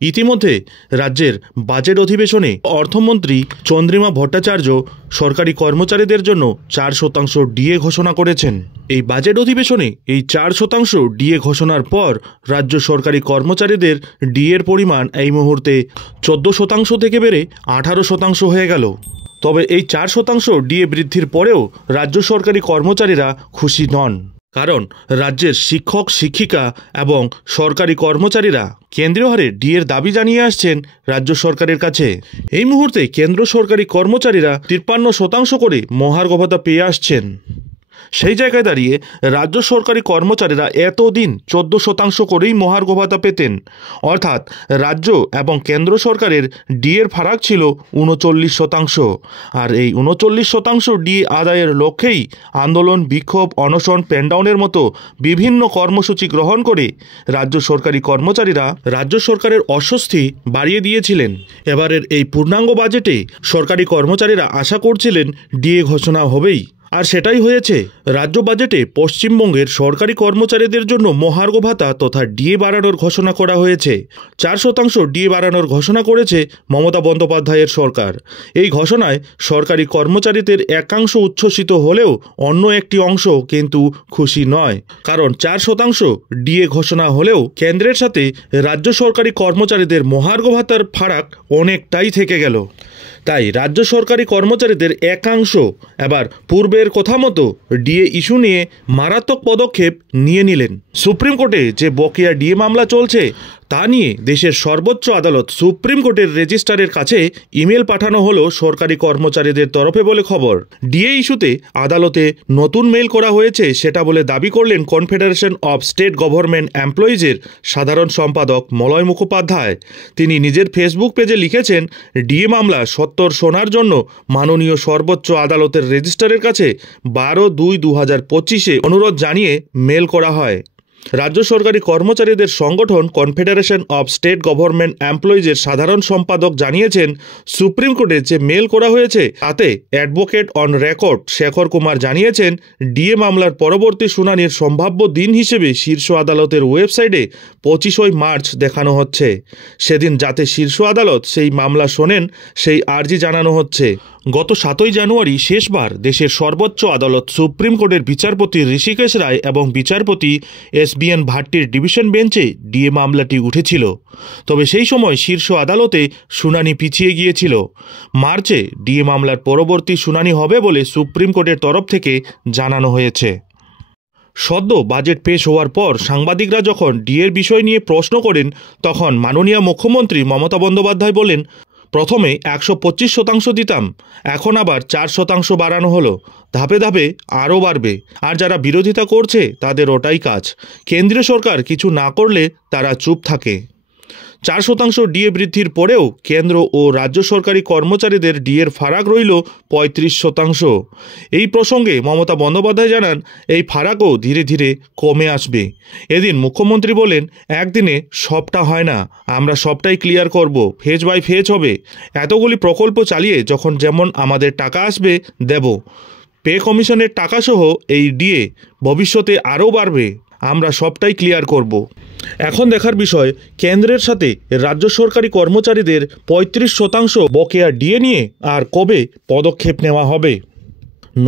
ইতিমধ্যে রাজ্যের বাজেট অধিবেশনে অর্থমন্ত্রী চন্দ্রিমা ভট্টাচার্য সরকারি কর্মচারীদের জন্য 4% ডিএ ঘোষণা করেছেন। এই বাজেট অধিবেশনে এই 4% ডিএ ঘোষণার পর রাজ্য সরকারি কর্মচারীদের ডিএর পরিমাণ এই মুহূর্তে 14% থেকে বেড়ে 18% হয়ে গেল। তবে এই 4% ডিএ বৃদ্ধির পরেও রাজ্য সরকারি কর্মচারীরা খুশি নন, কারণ রাজ্যের শিক্ষক শিক্ষিকা এবং সরকারি কর্মচারীরা কেন্দ্রীয় হারে ডিএর দাবি জানিয়ে আসছেন রাজ্য সরকারের কাছে। এই মুহূর্তে কেন্দ্র সরকারি কর্মচারীরা 53% করে মহার্ঘ ভাতা পেয়ে আসছেন। সেই জায়গায় দাঁড়িয়ে রাজ্য সরকারি কর্মচারীরা এতদিন 14% করেই মহার্ঘ ভাতা পেতেন, অর্থাৎ রাজ্য এবং কেন্দ্র সরকারের ডিএর ফারাক ছিল 39%। আর এই 39% ডিএ আদায়ের লক্ষ্যেই আন্দোলন, বিক্ষোভ, অনশন, পেনডাউনের মতো বিভিন্ন কর্মসূচি গ্রহণ করে রাজ্য সরকারি কর্মচারীরা রাজ্য সরকারের অস্বস্তি বাড়িয়ে দিয়েছিলেন। এবারের এই পূর্ণাঙ্গ বাজেটে সরকারি কর্মচারীরা আশা করছিলেন ডিএ ঘোষণা হবেই, আর সেটাই হয়েছে। রাজ্য বাজেটে পশ্চিমবঙ্গের সরকারি কর্মচারীদের জন্য মহার্ঘ ভাতা তথা ডিএ বাড়ানোর ঘোষণা করা হয়েছে। 4% ডিএ বাড়ানোর ঘোষণা করেছে মমতা বন্দ্যোপাধ্যায়ের সরকার। এই ঘোষণায় সরকারি কর্মচারীদের একাংশ উচ্ছ্বসিত হলেও অন্য একটি অংশ কিন্তু খুশি নয়, কারণ 4% ডিএ ঘোষণা হলেও কেন্দ্রের সাথে রাজ্য সরকারি কর্মচারীদের মহার্ঘ ভাতার ফারাক অনেকটাই থেকে গেল। তাই রাজ্য সরকারি কর্মচারীদের একাংশ এবার পূর্বের কথা মতো ডিএ ইস্যু নিয়ে মারাত্মক পদক্ষেপ নিয়ে নিলেন। সুপ্রিম কোর্টে যে বকেয়া ডিএ মামলা চলছে তা নিয়ে দেশের সর্বোচ্চ আদালত সুপ্রিম কোর্টের রেজিস্ট্রারের কাছে ইমেল পাঠানো হলো সরকারি কর্মচারীদের তরফে বলে খবর। ডিএ ইস্যুতে আদালতে নতুন মেল করা হয়েছে সেটা বলে দাবি করলেন কনফেডারেশন অব স্টেট গভর্নমেন্ট এমপ্লয়িজের সাধারণ সম্পাদক মলয় মুখোপাধ্যায়। তিনি নিজের ফেসবুক পেজে লিখেছেন, ডিএ মামলা সত্বর শোনার জন্য মাননীয় সর্বোচ্চ আদালতের রেজিস্ট্রারের কাছে 12/2/2025 অনুরোধ জানিয়ে মেল করা হয়। রাজ্য সরকারি কর্মচারীদের সংগঠন কনফেডারেশন অব স্টেট গভর্নমেন্ট এমপ্লয়িজের সাধারণ সম্পাদক জানিয়েছেন, সুপ্রিম কোর্টে যে মেল করা হয়েছে তাতে advocate on record Shekhar Kumar জানিয়েছেন, ডিএ মামলার পরবর্তী শুনানির সম্ভাব্য দিন হিসেবে শীর্ষ আদালতের ওয়েবসাইটে 25 মার্চ দেখানো হচ্ছে। সেদিন যাতে শীর্ষ আদালত সেই মামলা শোনেন সেই আর্জি জানানো হচ্ছে। গত 7 জানুয়ারি শেষবার দেশের সর্বোচ্চ আদালত সুপ্রিম কোর্টের বিচারপতি ঋষিকেশ রায় এবং বিচারপতি SBN ভাট্টির ডিভিশন বেঞ্চে ডিএ মামলাটি উঠেছিল। তবে সেই সময় শীর্ষ আদালতে শুনানি পিছিয়ে গিয়েছিল। মার্চে ডিএ মামলার পরবর্তী শুনানি হবে বলে সুপ্রিম কোর্টের তরফ থেকে জানানো হয়েছে। সদ্য বাজেট পেশ হওয়ার পর সাংবাদিকরা যখন ডিএর বিষয় নিয়ে প্রশ্ন করেন তখন মাননীয় মুখ্যমন্ত্রী মমতা বন্দ্যোপাধ্যায় বলেন, প্রথমে 125% দিতাম, এখন আবার 4% বাড়ানো হলো, ধাপে ধাপে আরও বাড়বে। আর যারা বিরোধিতা করছে তাদের ওটাই কাজ, কেন্দ্রীয় সরকার কিছু না করলে তারা চুপ থাকে। 4% ডিএ বৃদ্ধির পরেও কেন্দ্র ও রাজ্য সরকারি কর্মচারীদের ডিএর ফারাক রইল 35%। এই প্রসঙ্গে মমতা বন্দ্যোপাধ্যায় জানান, এই ফারাকও ধীরে ধীরে কমে আসবে। এদিন মুখ্যমন্ত্রী বলেন, একদিনে সবটা হয় না, আমরা সবটাই ক্লিয়ার করব, ফেজ বাই ফেজ হবে। এতগুলি প্রকল্প চালিয়ে যখন যেমন আমাদের টাকা আসবে দেব। পে কমিশনের টাকাসহ এই ডিএ ভবিষ্যতে আরও বাড়বে, আমরা সবটাই ক্লিয়ার করব। এখন দেখার বিষয়, কেন্দ্রের সাথে রাজ্য সরকারি কর্মচারীদের 35% বকেয়া ডিএ নিয়ে আর কবে পদক্ষেপ নেওয়া হবে।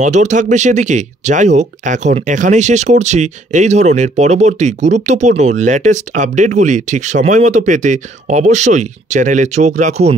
নজর থাকবে সেদিকে। যাই হোক, এখন এখানেই শেষ করছি। এই ধরনের পরবর্তী গুরুত্বপূর্ণ লেটেস্ট আপডেটগুলি ঠিক সময় মতো পেতে অবশ্যই চ্যানেলে চোখ রাখুন।